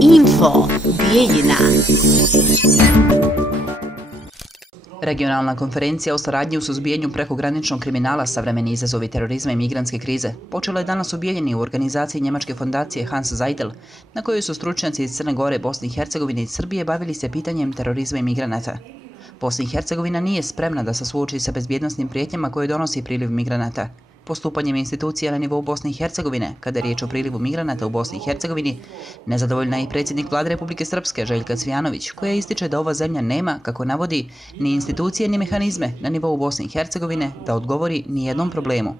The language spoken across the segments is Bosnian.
Info Bijeljina. Regionalna konferencija o saradnji u suzbijanju prekograničnog kriminala, savremeni izazovi terorizma i migrantske krize počela je danas u Bijeljini u organizaciji njemačke fondacije Hans Seidel, na kojoj su stručnjaci iz Crne Gore, Bosne i Hercegovine i Srbije bavili se pitanjem terorizma i migranata. Bosna i Hercegovina nije spremna da se suoči sa bezbjednosnim prijetnjama koje donosi priliv migranata. Postupanjem institucija na nivou Bosne i Hercegovine, kada je riječ o prilivu migranata u Bosni i Hercegovini, nezadovoljna je i predsjednik Vlade Republike Srpske, Željka Cvijanović, koja ističe da ova zemlja nema, kako navodi, ni institucije ni mehanizme na nivou Bosne i Hercegovine da odgovori ni jednom problemu.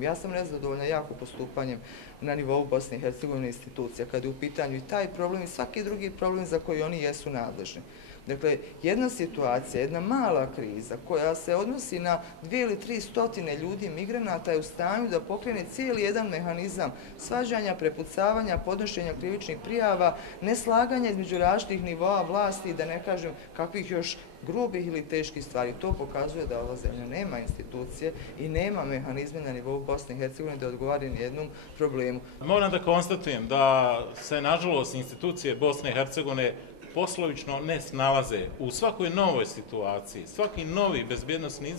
Ja sam nezadovoljna jako postupanjem na nivou Bosne i Hercegovine institucija, kada je u pitanju i taj problem i svaki drugi problem za koji oni jesu nadležni. Dakle, jedna situacija, jedna mala kriza koja se odnosi na 2 ili 3 stotine ljudi, migranata, je u stanju da pokrene cijeli jedan mehanizam svađanja, prepucavanja, podnošenja krivičnih prijava, neslaganja između različitih nivoa vlasti, da ne kažem kakvih još grubih ili teških stvari. To pokazuje da ova zemlja nema institucije i nema mehanizme na nivou Bosne i Hercegovine da odgovori nijednom problemu. Moram da konstatujem da se, nažalost, institucije Bosne i Hercegovine poslovično ne snalaze u svakoj novoj situaciji. Svaki novi bezbjednosni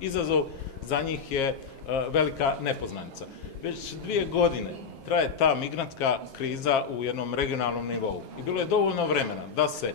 izazov za njih je velika nepoznanica. Već 2 godine traje ta migrantska kriza u jednom regionalnom nivou i bilo je dovoljno vremena da se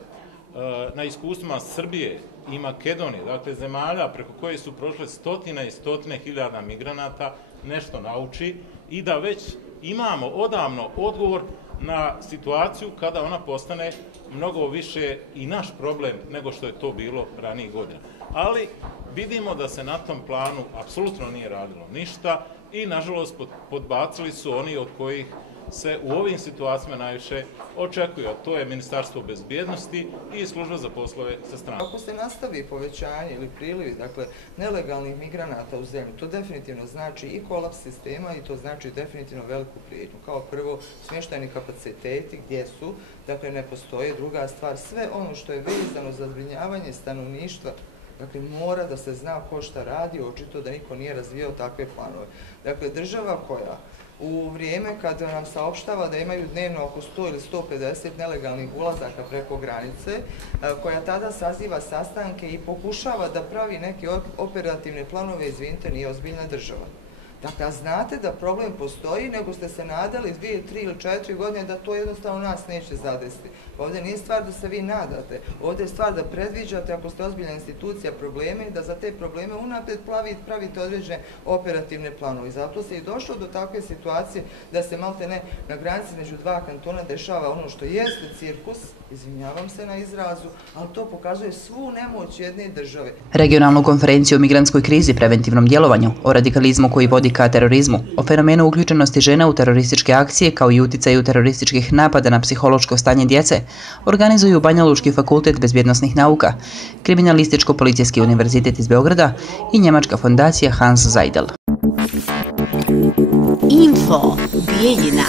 na iskustvima Srbije i Makedonije, dakle zemalja preko koje su prošle stotine i stotine hiljada migranata, nešto nauči i da već imamo odavno odgovor na situaciju kada ona postane mnogo više i naš problem nego što je to bilo ranijih godina. Ali vidimo da se na tom planu apsolutno nije radilo ništa i nažalost podbacili su oni od kojih se u ovim situacijama najviše očekuje, a to je Ministarstvo bezbjednosti i Služba za poslove sa strane. Ako se nastavi povećanje ili priliv, dakle, nelegalnih migranata u zemlji, to definitivno znači i kolaps sistema i to znači definitivno veliku prijetnju. Kao prvo, smještajni kapaciteti gdje su, dakle, ne postoje. Druga stvar, sve ono što je vezano za zbrinjavanje stanovništva, dakle, mora da se zna ko šta radi, očito da niko nije razvijao takve planove. Dakle, država koja u vrijeme kada nam saopštava da imaju dnevno oko 100 ili 150 nelegalnih ulazaka preko granice, koja tada saziva sastanke i pokušava da pravi neke operativne planove, izvinite, nije ozbiljna država. Dakle, znate da problem postoji, nego ste se nadali 2, 3 ili 4 godine da to jednostavno nas neće zadesiti. Ovdje nije stvar da se vi nadate, ovdje je stvar da predviđate, ako ste ozbiljna institucija, probleme i da za te probleme unaprijed pravite određene operativne planove. I zato se i došlo do takve situacije da se malte ne na granici među 2 kantona dešava ono što jeste cirkus, izvinjavam se na izrazu, ali to pokazuje svu nemoć jedne države. Regionalnu konferenciju o migrantskoj krizi, preventivnom djelovanju, o radikalizmu koji vodi ka terorizmu, o fenomenu uključenosti žena u terorističke akcije kao i uticaju terorističkih napada na psihološko stanje djece, organizuju Banjalučki fakultet bezbjednosnih nauka, Kriminalističko-policijski univerzitet iz Beograda i njemačka fondacija Hans Seidel. Info Bijeljina.